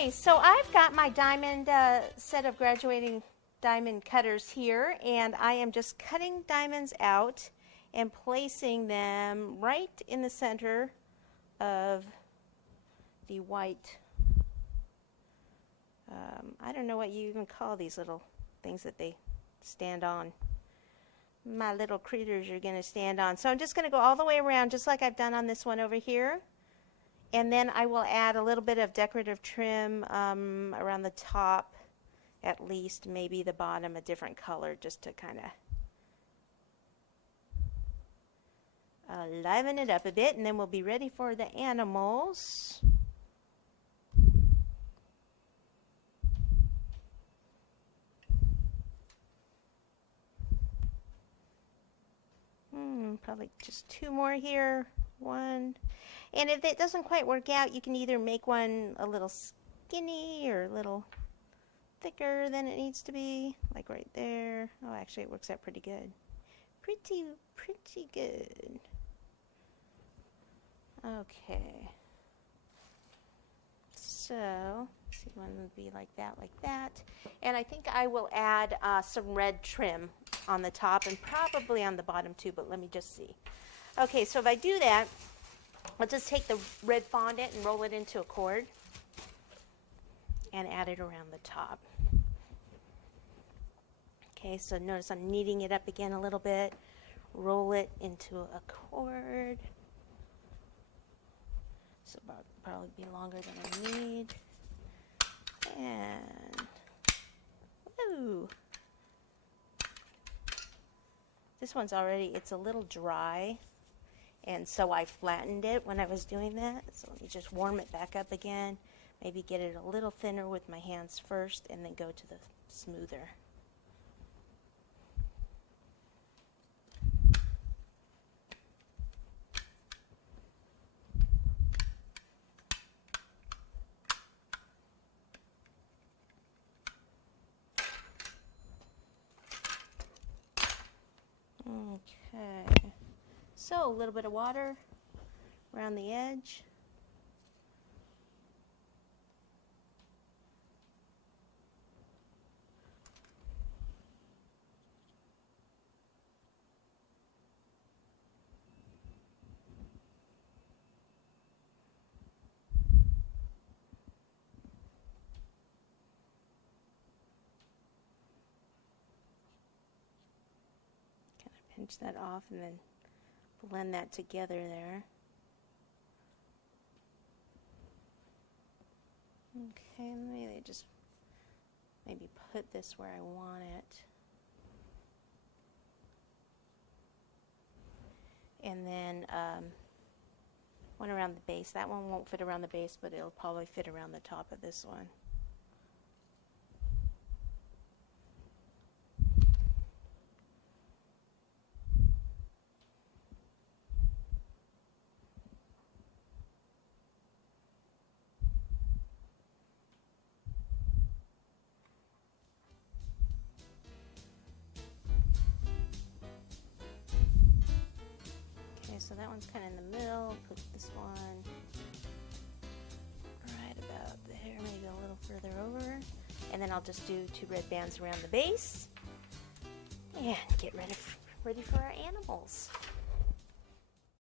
Okay, so I've got my diamond set of graduating diamond cutters here, and I am just cutting diamonds out and placing them right in the center of the white. I don't know what you even call these little things that they stand on. My little critters are going to stand on. So I'm just going to go all the way around just like I've done on this one over here. And then I will add a little bit of decorative trim around the top, at least, maybe the bottom a different color, just to kind of liven it up a bit, and then we'll be ready for the animals. Probably just 2 more here. 1. And if it doesn't quite work out, you can either make one a little skinny or a little thicker than it needs to be, like right there. Oh, actually it works out pretty good. Pretty good. Okay. So, let's see, one would be like that. And I think I will add some red trim on the top and probably on the bottom too, but let me just see. Okay, so if I do that, I'll just take the red fondant and roll it into a cord and add it around the top. Okay, so notice I'm kneading it up again a little bit. Roll it into a cord. This will probably be longer than I need. And, woo! This one's already, it's a little dry. And so I flattened it when I was doing that. So let me just warm it back up again. Maybe get it a little thinner with my hands first and then go to the smoother. Okay. So a little bit of water around the edge. Kind of pinch that off and then blend that together there. Okay, maybe just put this where I want it. And then one around the base. That one won't fit around the base, but it'll probably fit around the top of this one. So that one's kind of in the middle. Put this one right about there, maybe a little further over. And then I'll just do 2 red bands around the base and get ready for our animals.